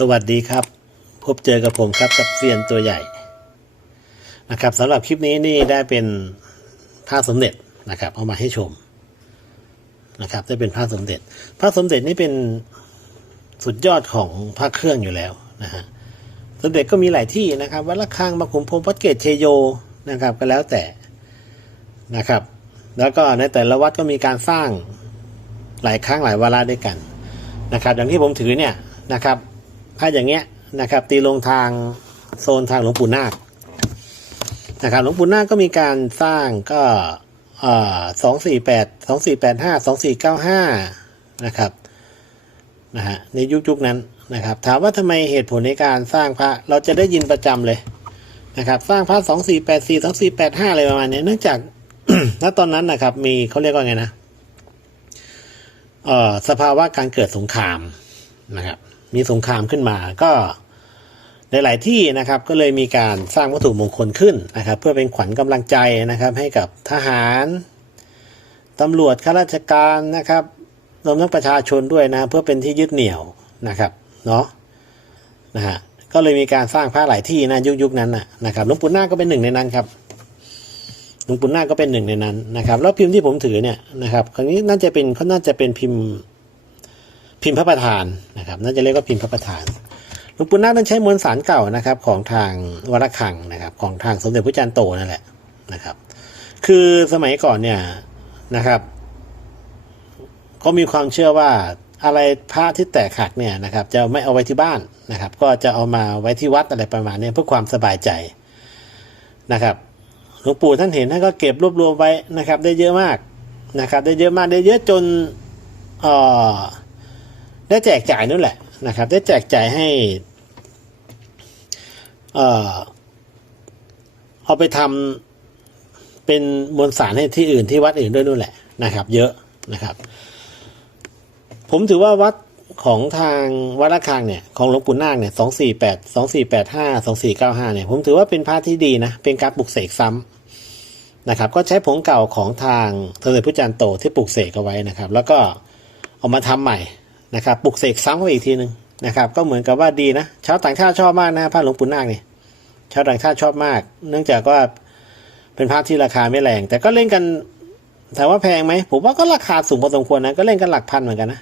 สวัสดีครับ พบเจอกับผมครับกับเซียนตัวใหญ่นะครับสำหรับคลิปนี้นี่ได้เป็นผ้าสมเด็จนะครับ เอามาให้ชมนะครับ ได้เป็นผ้าสมเด็จผ้าสมเด็จนี่เป็นสุดยอดของพระเครื่องอยู่แล้วนะฮะสมเด็จก็มีหลายที่นะครับวัดละคังมาขุมพรมวัดเกตเชโยนะครับ ก็แล้วแต่นะครับ แล้วก็ในแต่ละวัดก็มีการสร้างหลายครั้งหลายวาระด้วยกันนะครับ อย่างที่ผมถือเนี่ยนะครับ ถ้าอย่างเงี้ยนะครับ ตีลงทางโซนทางหลวงปู่นาคนะครับหลวงปู่นาคก็มีการสร้างก็สองสี่แปดสองสี่แปดห้าสองสี่เก้าห้านะครับนะฮะในยุคยุคนั้นนะครับถามว่าทำไมเหตุผลในการสร้างพระเราจะได้ยินประจำเลยนะครับสร้างพระสองสี่แปดสี่สองสี่แปดห้าอะไรประมาณนี้เนื่องจากณตอนนั้นนะครับมีเขาเรียกว่าไงนะเอ่อสภาวะการเกิดสงครามนะครับ มีสงครามขึ้นมาก็ในหลายที่นะครับก็เลยมีการสร้างวัตถุมงคลขึ้นนะครับ เพื่อเป็นขวัญกำลังใจนะครับ ให้กับทหารตำรวจข้าราชการนะครับรวมทั้งประชาชนด้วยนะเพื่อเป็นที่ยึดเหนี่ยวนะครับเนาะนะฮะก็เลยมีการสร้างพระหลายที่นะยุคยุคนั้นนะนะครับหลวงปู่นาคก็เป็นหนึ่งในนั้นครับหลวงปู่นาคก็เป็นหนึ่งในนั้นนะครับ แล้วพิมพ์ที่ผมถือเนี่ยนะครับ ครั้งนี้น่าจะเป็นเขาน่าจะเป็นพิมพ์ พิมพ์พระประธานนะครับน่าจะเรียกว่าพิมพ์พระประธานหลวงปู่นาคนั้นใช้มวลสารเก่านะครับ ของทางวระฆังนะครับ ของทางสมเด็จพระจันทร์โตนั่นแหละนะครับ คือสมัยก่อนเนี่ยนะครับ ก็มีความเชื่อว่าอะไรพระที่แตกหักเนี่ยนะครับ จะไม่เอาไว้ที่บ้านนะครับ ก็จะเอามาไว้ที่วัดอะไรประมาณนี้เพื่อความสบายใจนะครับหลวงปู่ท่านเห็นท่านก็เก็บรวบรวมไว้นะครับ ได้เยอะมากนะครับ ได้เยอะมากได้เยอะจนเอ่อ ได้แจกจ่ายนั่นแหละนะครับ ได้แจกจ่ายให้เอ่อเอาไปทำเป็นมวลสารให้ที่อื่นที่วัดอื่นด้วยนู่นแหละนะครับ เยอะนะครับ ผมถือว่าวัดของทางวัดระฆังเนี่ยของหลวงปู่นาคเนี่ยสองสี่แปดสองสี่แปดห้าสองสี่เก้าห้าเนี่ยผมถือว่าเป็นพระที่ดีนะ เป็นการปลุกเสกซ้ำนะครับ ก็ใช้ผงเก่าของทางสมเด็จพระจันทร์โตที่ปลุกเสกเอาไว้นะครับ แล้วก็เอามาทำใหม่ นะครับปลุกเสกซ้ำเข้าอีกทีหนึ่งนะครับ ก็เหมือนกับว่าดีนะชาวต่างชาติชอบมากนะพระหลวงปู่นาคเนี่ยชาวต่างชาติชอบมาก เนื่องจากว่าเป็นพระที่ราคาไม่แรง แต่ก็เล่นกันถามว่าแพงไหมผมว่าก็ราคาสูงพอสมควรนะก็เล่นกันหลักพันเหมือนกันนะ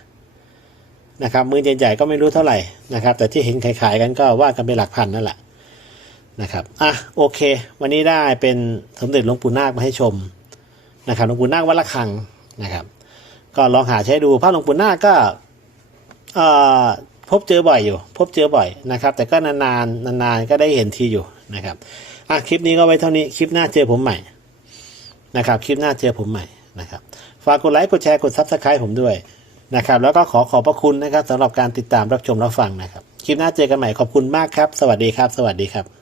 นะครับมือใหญ่ๆก็ไม่รู้เท่าไหร่นะครับ แต่ที่เห็นขายๆกันก็ว่ากันเป็นหลักพันนั่นแหละนะครับอะโอเค วันนี้ได้เป็นสมเด็จหลวงปู่นาคมาให้ชมนะครับหลวงปู่นาควัดละคังนะครับ ก็ลองหาใช้ดูพระหลวงปู่นาคก็ พบเจอบ่อยอยู่ พบเจอบ่อยนะครับ แต่ก็นานๆนานๆก็ได้เห็นทีอยู่นะครับอะคลิปนี้ก็ไว้เท่านี้คลิปหน้าเจอผมใหม่นะครับ คลิปหน้าเจอผมใหม่นะครับฝากกดไลค์กดแชร์กดซับสไครต์ผมด้วยนะครับ แล้วก็ขอขอบพระคุณนะครับสำหรับการติดตามรับชมรับฟังนะครับ คลิปหน้าเจอกันใหม่ขอบคุณมากครับ สวัสดีครับ สวัสดีครับ